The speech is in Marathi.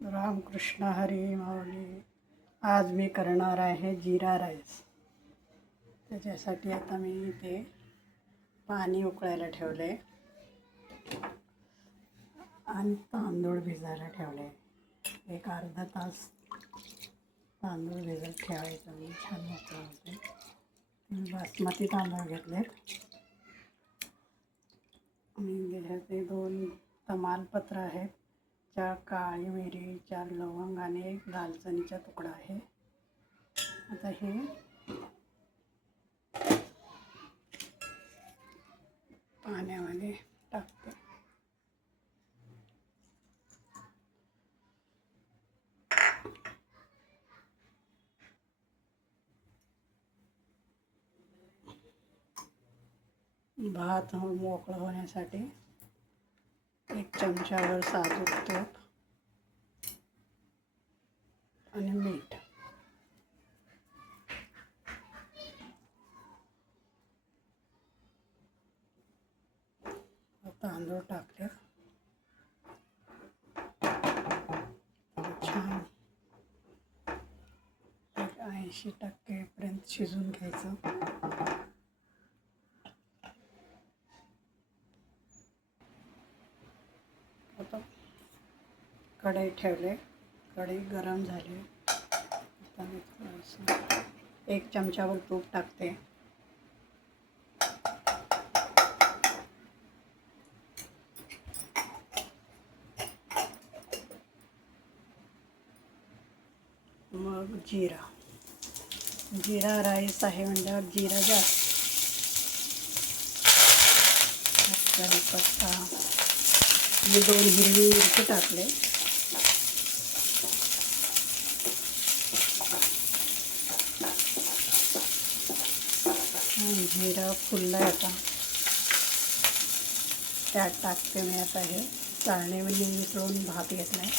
रामकृष्ण हरी माऊली. आज मी करणार आहे जिरा राईस. त्याच्यासाठी आता मी इथे पाणी उकळायला ठेवले आणि तांदूळ भिजायला ठेवले. एक अर्धा तास तांदूळ भिजत ठेवायचं म्हणजे छान मोकळं होते. मी बासमती तांदूळ घेतलेत. मी घेतले 2 तमालपत्र आहेत, 4 काळी मिरी, 4 लवंग आणि 1 दालचिनीचा तुकडा आहे. आता हे पाण्यामध्ये टाकते. भात मोकळं होण्यासाठी 1 चमचावर साजूक तूप आणि मीठ. तांदूळ टाकले. छान 80% पर्यंत शिजून घ्यायचं. आता कढई ठेवले. कढई गरम झाली. आता मी थोडंसं 1 चमचावर तूप टाकते. मग जिरा राईस आहे म्हणल्यावर जिरा जास्त. कढीपत्ता मी 2 हिरवी मिरची टाकले. जिरा फुलला आता त्यात टाकते मी आता हे चाळणीमध्ये मिसळून भात घेतला आहे.